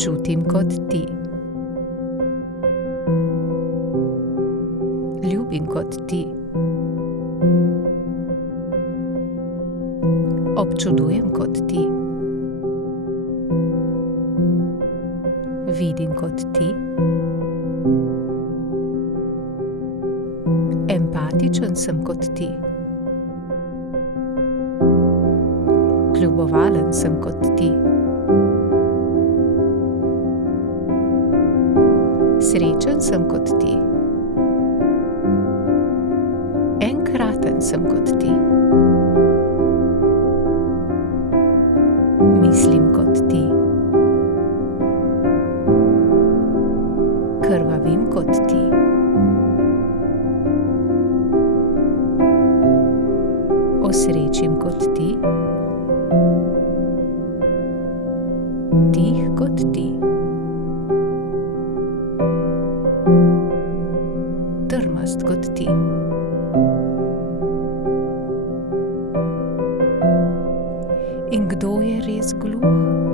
Čutim kot ti. Ljubim kot ti. Občudujem kot ti. Vidim kot ti. Empatičen sem kot ti. Ljubovalen sem kot ti. Srečen sem kot ti. Enkraten sem kot ti. Mislim kot ti. Krvavim kot ti. Osrečim kot ti. Tih kot ti. Trmast kot ti. In kdo je res gluh?